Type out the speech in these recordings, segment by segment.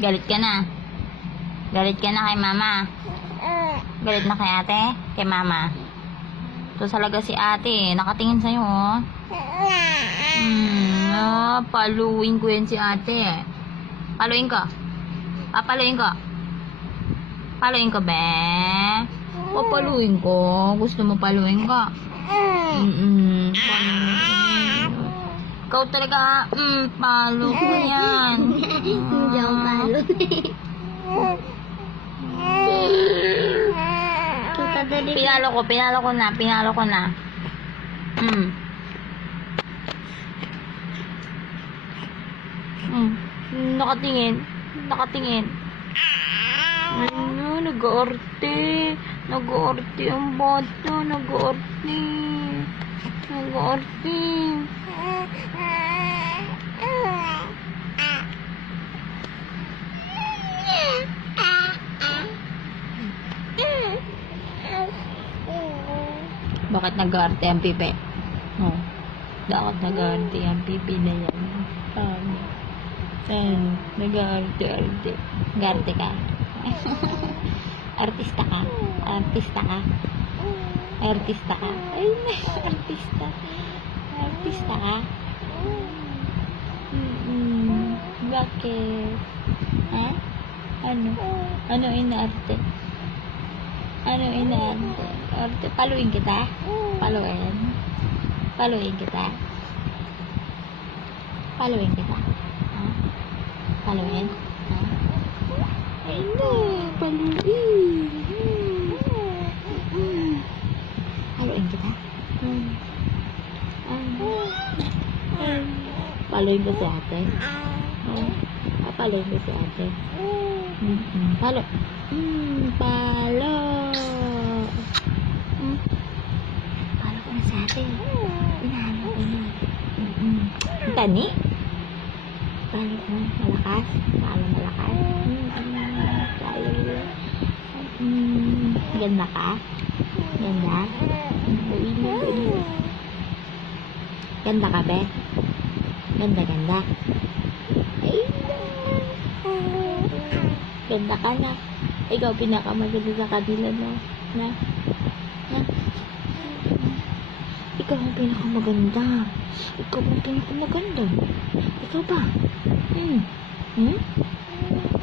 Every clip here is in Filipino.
Galit ka na. Galit ka na kay mama. Galit na kay ate? Kay mama. Ito talaga si ate. Nakatingin sa'yo, oh. Paluin ko yan si ate. Paluin ko. Papaluin ko. Paluin ko, be. Papaluin ko. Gusto mo paluin ko? Ikaw talaga, palo ko yan. Hindi ako palo. Pinalo ko na. Nakatingin. Ano, nag-aarte ang bata, nag-aarte. Bakit nag-aarte ang pipi? Oh. Bakit nag-aarte ang pipi na yan? Nag-aarte. Nag-aarte ka? Artista ka? Ay, artista ka? Bakit? Ha? Ano inaarte? Arte, paluin kita? Paluin kita? Ha? Paluin? Ha? Ay, no, paluin. Paluin kita? Paluin ko si ate? Paluin ko si ate? Palo. Palo. Palo ko na si ate. Pinalo ko na. Tani? Palo ko. Malakas? Palo malakas? Palo. Ganda ka? Ganda? Ganda ka, be? Ganda. Ay, ganda ka na. Ikaw pinakamaganda sa kanila, no? Na? Ikaw ang pinakamaganda. Ikaw ba?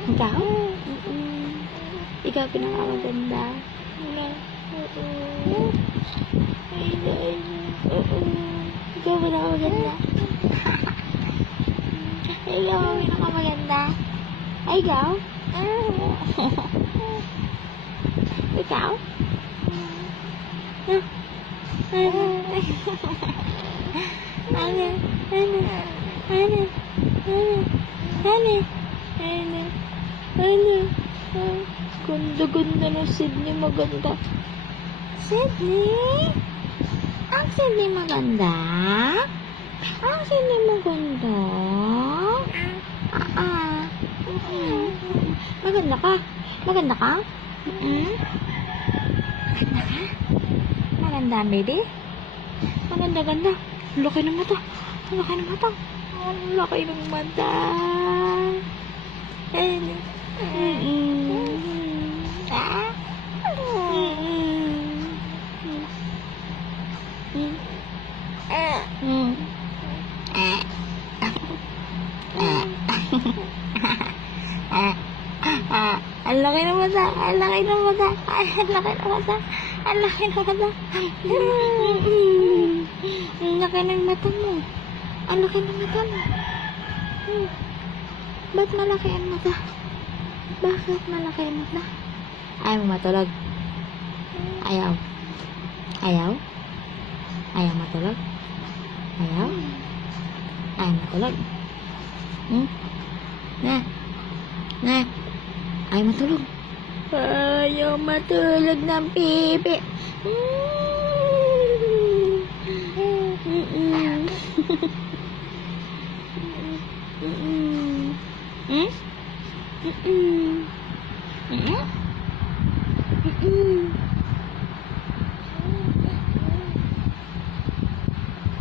Ikaw? Ikaw pinakamaganda. Ikaw pinakamaganda. Ay, ikaw? Ikaw? Ganda ng Sydney, maganda. Sydney? Ang Sydney maganda? Maganda ka? Maganda, baby? Maganda. Laki ng mata. Ang laki ng mata. Ang laki ng mata mo. Ba't malaki ang mata? Bakit malaki ang mata? Ayaw mo matulog? Ayaw matulog? Ayaw matulog? Ayaw matulog? Ayaw matulog ng pipi.